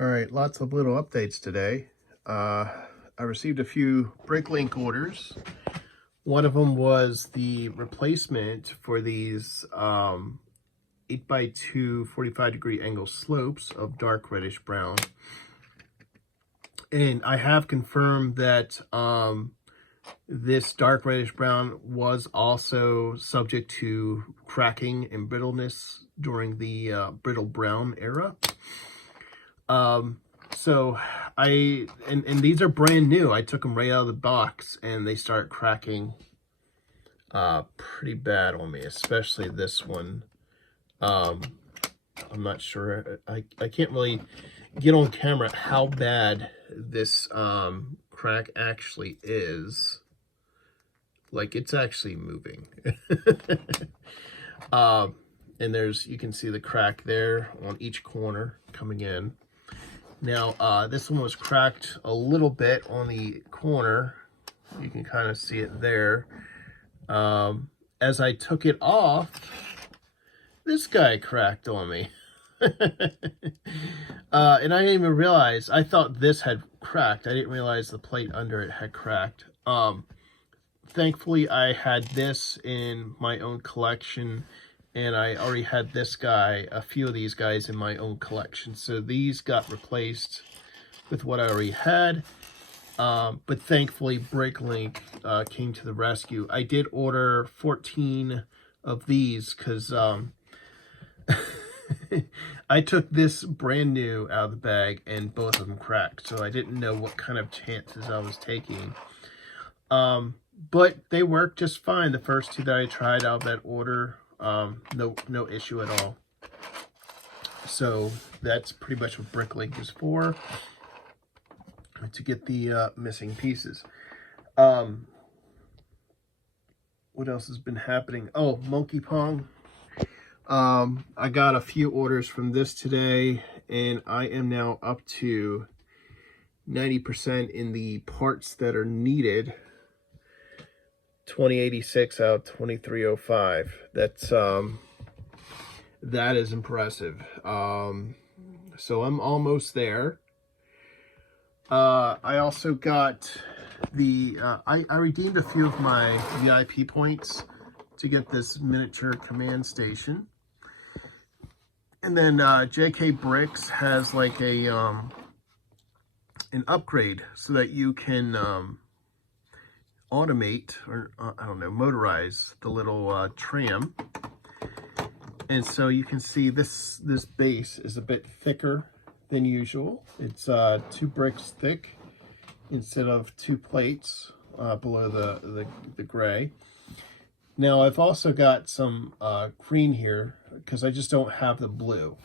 All right, lots of little updates today. I received a few Bricklink orders. One of them was the replacement for these 8x2 45-degree angle slopes of dark reddish brown. And I have confirmed that this dark reddish brown was also subject to cracking and brittleness during the brittle brown era. So and these are brand new. I took them right out of the box and they start cracking pretty bad on me, especially this one. I'm not sure. I can't really get on camera how bad this crack actually is. Like, it's actually moving. And you can see the crack there on each corner coming in. Now, this one was cracked a little bit on the corner. You can kind of see it there. As I took it off, this guy cracked on me. And I didn't even realize, I thought this had cracked. I didn't realize the plate under it had cracked. Thankfully, I had this in my own collection, and I already had this guy, a few of these guys in my own collection. So these got replaced with what I already had. But thankfully, Bricklink came to the rescue. I did order 14 of these because I took this brand new out of the bag and both of them cracked. So I didn't know what kind of chances I was taking. But they worked just fine. The first two that I tried out of that order, no issue at all. So that's pretty much what Bricklink is for, to get the missing pieces. What else has been happening? Oh, Monkey Pong. I got a few orders from this today, and I am now up to 90% in the parts that are needed. 2086 out of 2305. That is impressive. So I'm almost there. I also got I redeemed a few of my VIP points to get this miniature command station. And then JK Bricks has like an upgrade so that you can automate, or I don't know, motorize the little tram. And so you can see this base is a bit thicker than usual. It's 2 bricks thick instead of 2 plates below the gray. Now I've also got some green here because I just don't have the blue.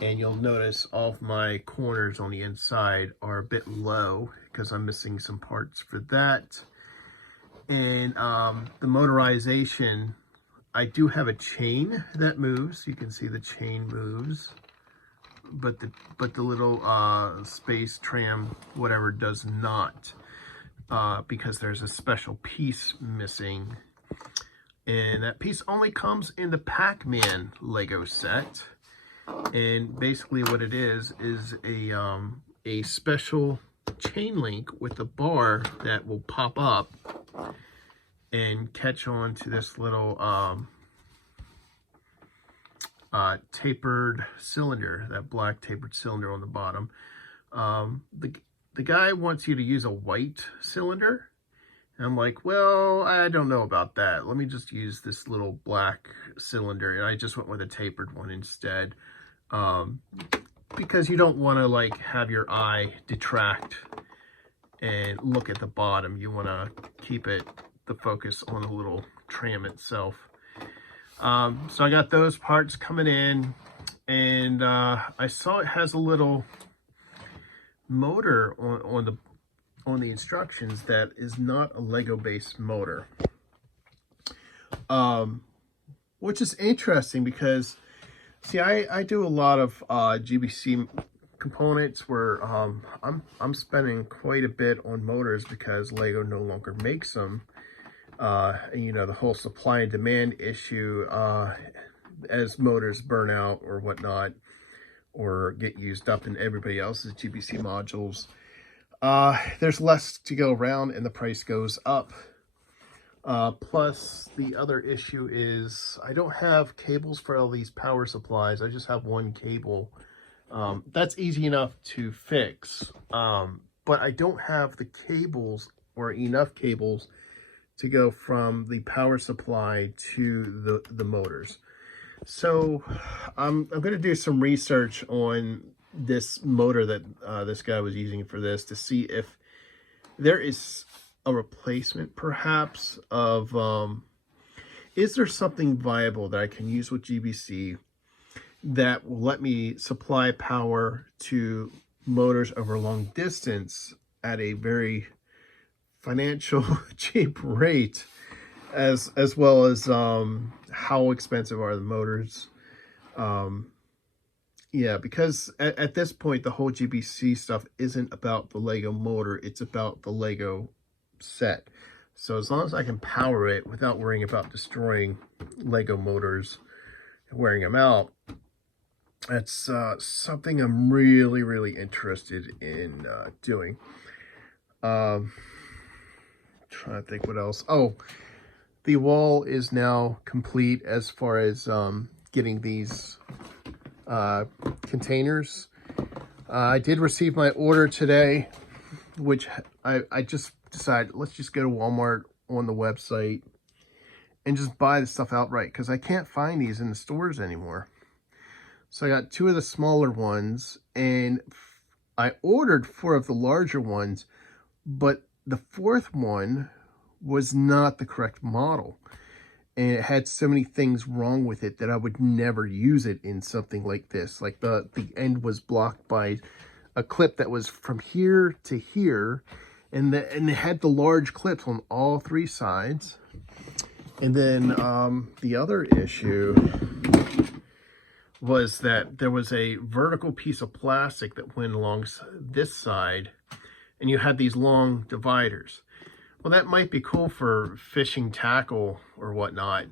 And you'll notice all of my corners on the inside are a bit low because I'm missing some parts for that. And the motorization, I do have a chain that moves. You can see the chain moves, but the little space tram, whatever, does not, because there's a special piece missing. And that piece only comes in the Pac-Man Lego set. And basically what it is a special chain link with a bar that will pop up and catch on to this little tapered cylinder, that black tapered cylinder on the bottom. The guy wants you to use a white cylinder. And I'm like, well, I don't know about that. Let me just use this little black cylinder. And I just went with a tapered one instead. Because you don't want to like have your eye detract and look at the bottom. You want to keep the focus on the little tram itself. So I got those parts coming in, and I saw it has a little motor on the instructions that is not a Lego based motor, which is interesting because, see, I do a lot of GBC components where I'm spending quite a bit on motors because Lego no longer makes them. You know, the whole supply and demand issue as motors burn out or whatnot. or get used up in everybody else's GBC modules. There's less to go around and the price goes up. Plus, the other issue is I don't have cables for all these power supplies. I just have one cable. That's easy enough to fix, but I don't have the cables or enough cables to go from the power supply to the motors. So I'm going to do some research on this motor that this guy was using for this to see if there is a replacement perhaps of is there something viable that I can use with GBC that will let me supply power to motors over a long distance at a very financial cheap rate, as well as how expensive are the motors. Yeah, because at this point the whole GBC stuff isn't about the Lego motor, it's about the Lego set. So as long as I can power it without worrying about destroying Lego motors and wearing them out, that's something I'm really interested in doing. Trying to think what else. Oh, the wall is now complete as far as getting these containers. I did receive my order today, which I just decided, let's just go to Walmart on the website and just buy the stuff outright, because I can't find these in the stores anymore. So I got 2 of the smaller ones, and I ordered 4 of the larger ones, but the 4th one was not the correct model. And it had so many things wrong with it that I would never use it in something like this. Like the end was blocked by a clip that was from here to here, and it had the large clips on all 3 sides. And then the other issue was that there was a vertical piece of plastic that went along this side, and you had these long dividers. Well, that might be cool for fishing tackle or whatnot,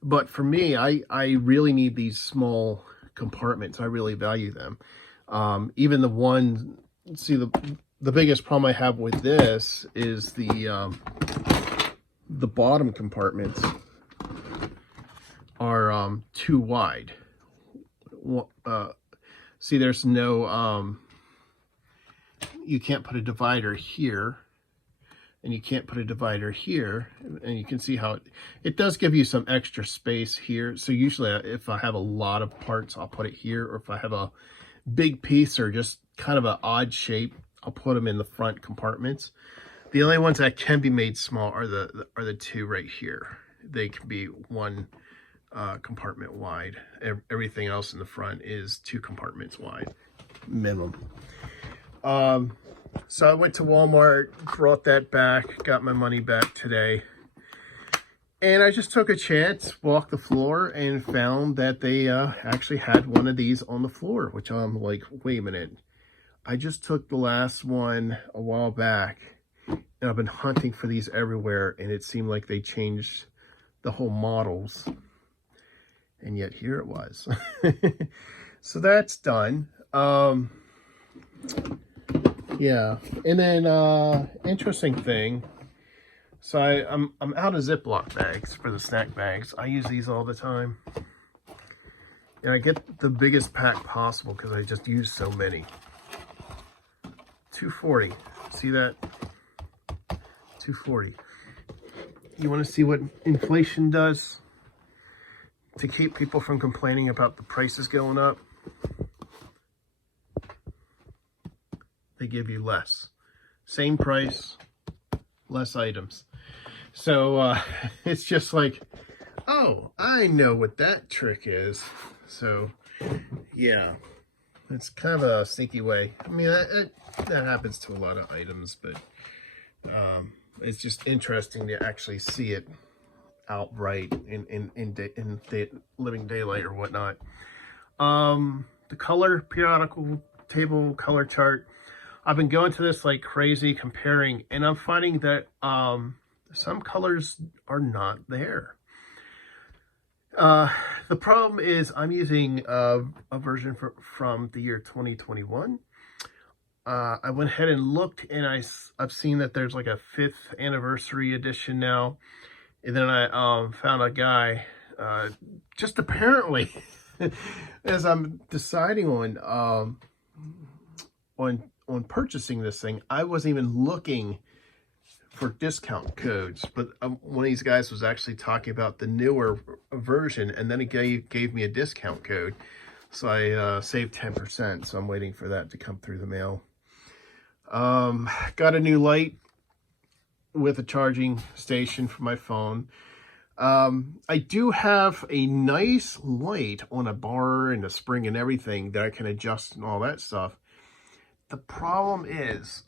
but for me, I really need these small compartments. I really value them. Even the one, see, the biggest problem I have with this is the bottom compartments are too wide. See, there's no, you can't put a divider here, and you can't put a divider here, and you can see how it does give you some extra space here. So usually if I have a lot of parts, I'll put it here, or if I have a big piece or just kind of an odd shape, I'll put them in the front compartments. The only ones that can be made small are the 2 right here. They can be 1 compartment wide. Everything else in the front is 2 compartments wide, minimum. So I went to Walmart, brought that back, got my money back today. And I just took a chance, walked the floor, and found that they actually had one of these on the floor, which I'm like, wait a minute. I just took the last one a while back, and I've been hunting for these everywhere, and it seemed like they changed the whole models. And yet here it was. So that's done. Yeah, and then interesting thing. So I'm out of Ziploc bags for the snack bags. I use these all the time, and I get the biggest pack possible because I just use so many. $2.40. See that? $2.40. You want to see what inflation does to keep people from complaining about the prices going up? They give you less. Same price, less items. So it's just like, oh, I know what that trick is. So yeah, it's kind of a sneaky way. I mean, that happens to a lot of items, but it's just interesting to actually see it outright in living daylight or whatnot. The color periodical table color chart, I've been going to this like crazy comparing, and I'm finding that some colors are not there. The problem is I'm using a version from the year 2021. I went ahead and looked, and I've seen that there's like a 5th anniversary edition now. And then I found a guy, just apparently, as I'm deciding on purchasing this thing, I wasn't even looking for discount codes, but one of these guys was actually talking about the newer version, and then he gave me a discount code, so I saved 10%. So I'm waiting for that to come through the mail. Got a new light with a charging station for my phone. I do have a nice light on a bar and a spring and everything that I can adjust and all that stuff. The problem is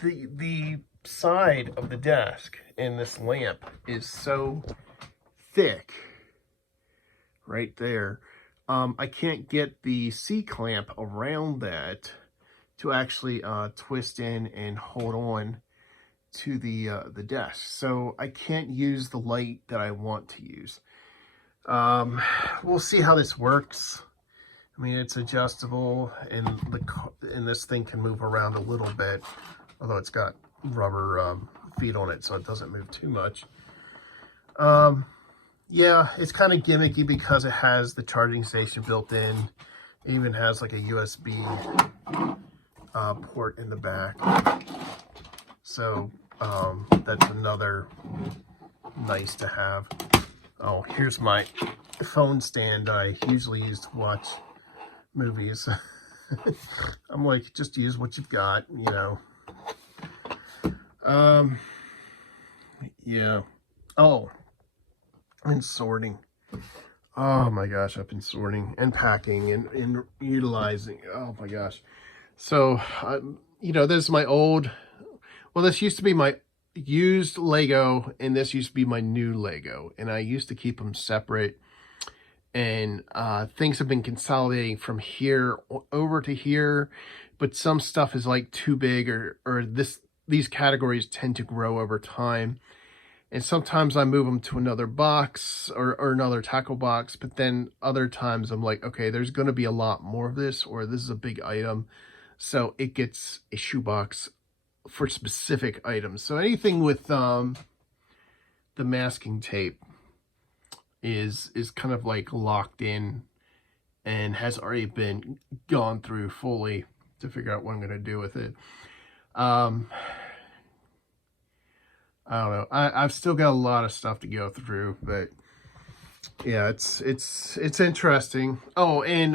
the side of the desk and this lamp is so thick right there. I can't get the C-clamp around that to actually twist in and hold on to the desk, so I can't use the light that I want to use. We'll see how this works. I mean, it's adjustable, and this thing can move around a little bit, although it's got rubber feet on it, so it doesn't move too much. Yeah, it's kind of gimmicky because it has the charging station built in. It even has like a USB port in the back. So that's another nice to have. Oh, here's my phone stand I usually use to watch movies. I'm like, just use what you've got, you know. Yeah. Oh, and sorting. Oh my gosh, I've been sorting and packing and utilizing. Oh my gosh. So, you know, this is my old, well, this used to be my used Lego, and this used to be my new Lego, and I used to keep them separate, and things have been consolidating from here over to here, but some stuff is like too big, or these categories tend to grow over time, and sometimes I move them to another box or another tackle box, but then other times I'm like, okay, there's going to be a lot more of this, or this is a big item, so it gets a shoebox for specific items. So anything with the masking tape is kind of like locked in and has already been gone through fully to figure out what I'm going to do with it. I don't know. I've still got a lot of stuff to go through, but yeah, it's interesting. Oh, and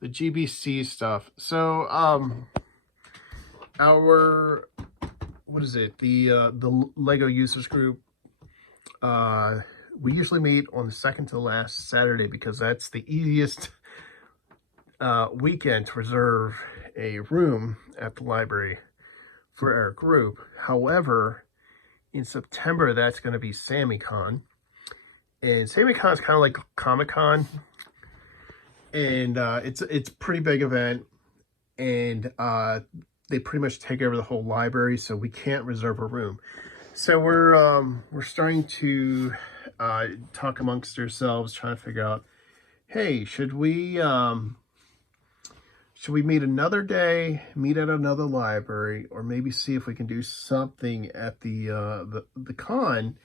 the GBC stuff. So our, what is it, the Lego users group, we usually meet on the second to last Saturday because that's the easiest weekend to reserve a room at the library for our group. However, in September, that's going to be SammyCon, and SammyCon is kind of like Comic-Con, and it's a pretty big event, and they pretty much take over the whole library, so we can't reserve a room. So we're starting to talk amongst ourselves, trying to figure out, hey, should we meet another day, meet at another library, or maybe see if we can do something at the con,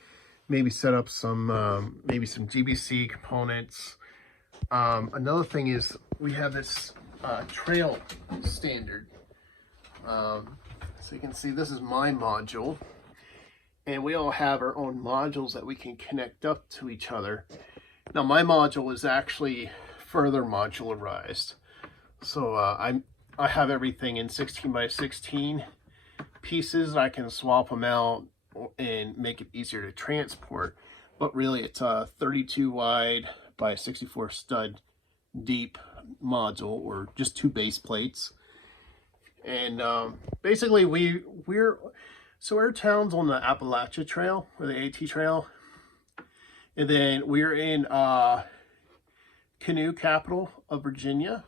maybe set up some maybe some GBC components. Another thing is we have this trail standard. So you can see this is my module, and we all have our own modules that we can connect up to each other. Now my module is actually further modularized, so I have everything in 16 by 16 pieces. I can swap them out and make it easier to transport, but really it's a 32 wide by 64 stud deep module, or just 2 base plates. And basically so our town's on the Appalachia Trail, or the AT Trail, and then we're in canoe capital of Virginia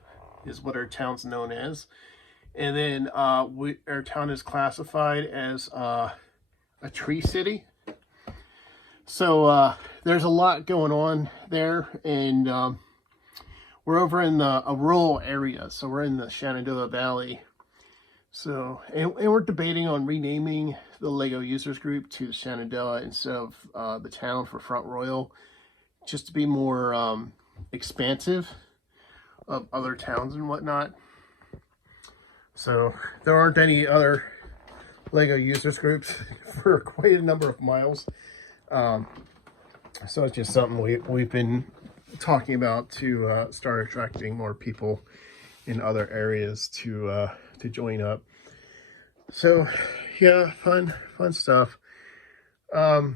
is what our town's known as. And then our town is classified as a tree city. So there's a lot going on there, and we're over in a rural area, so we're in the Shenandoah Valley. So, and we're debating on renaming the Lego users group to Shenandoah instead of the town for Front Royal, just to be more expansive of other towns and whatnot. So there aren't any other Lego users groups for quite a number of miles. So it's just something we've been talking about to start attracting more people in other areas to join up. So yeah, fun stuff. Oh,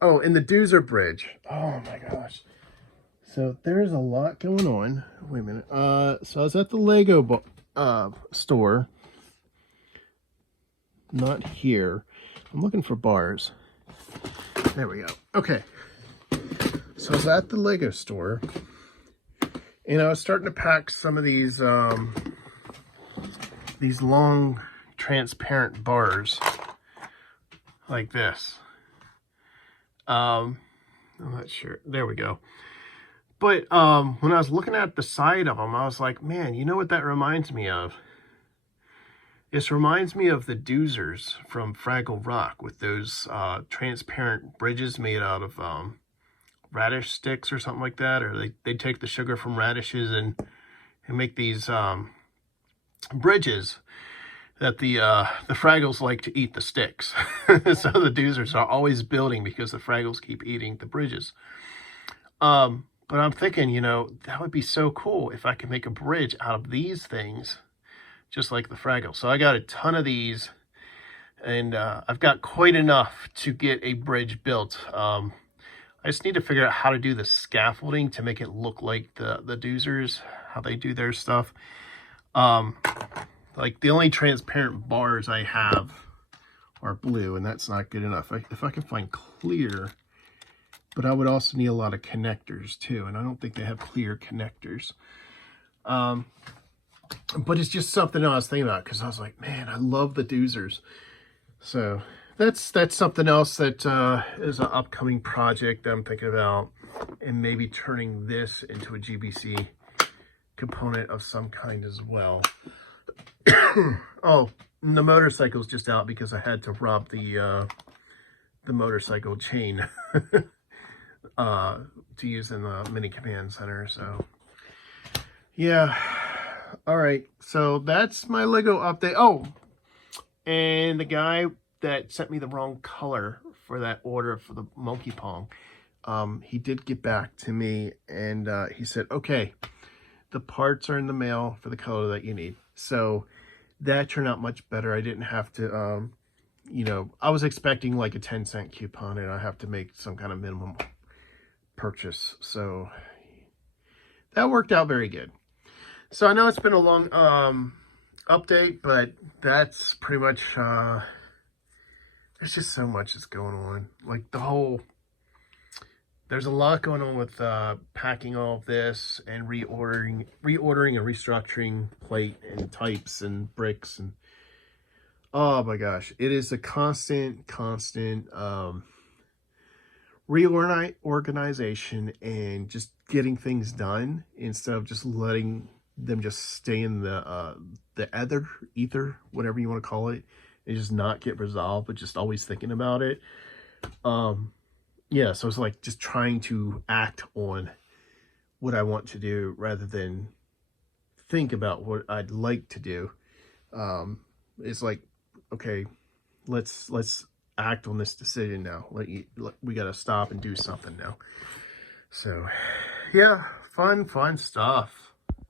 and the Doozer Bridge. Oh my gosh. So there's a lot going on. Wait a minute. So I was at the Lego store. Not here. I'm looking for bars. There we go. Okay. So I was at the Lego store, and I was starting to pack some of these long transparent bars like this. I'm not sure. There we go. But when I was looking at the side of them, I was like, man, you know what that reminds me of? This reminds me of the Doozers from Fraggle Rock with those transparent bridges made out of radish sticks or something like that. Or they take the sugar from radishes and make these bridges that the Fraggles like to eat the sticks. So the Doozers are always building because the Fraggles keep eating the bridges. But I'm thinking, you know, that would be so cool if I could make a bridge out of these things, just like the Fraggles. So I got a ton of these, and I've got quite enough to get a bridge built. I just need to figure out how to do the scaffolding to make it look like the Doozers, how they do their stuff. Like the only transparent bars I have are blue, and that's not good enough. If I can find clear, but I would also need a lot of connectors too, and I don't think they have clear connectors. But it's just something I was thinking about, because I was like, man, I love the Doozers. So that's something else that is an upcoming project that I'm thinking about, and maybe turning this into a GBC component of some kind as well. Oh, and the motorcycle's just out because I had to rob the motorcycle chain to use in the mini command center. So yeah, all right, so that's my Lego update. Oh, and the guy that sent me the wrong color for that order for the Monkey Pong, he did get back to me, and he said, okay, the parts are in the mail for the color that you need. So that turned out much better. I didn't have to you know, I was expecting like a 10-cent coupon, and I have to make some kind of minimum purchase. So that worked out very good. So I know it's been a long update, but that's pretty much there's just so much that's going on. Like there's a lot going on with packing all of this and reordering and restructuring plate and types and bricks, and oh my gosh, it is a constant reorganization and just getting things done instead of just letting them just stay in the ether, whatever you want to call it, and just not get resolved, but just always thinking about it. Yeah, so it's like just trying to act on what I want to do rather than think about what I'd like to do. It's like, okay, let's act on this decision now. We got to stop and do something now. So yeah, fun stuff.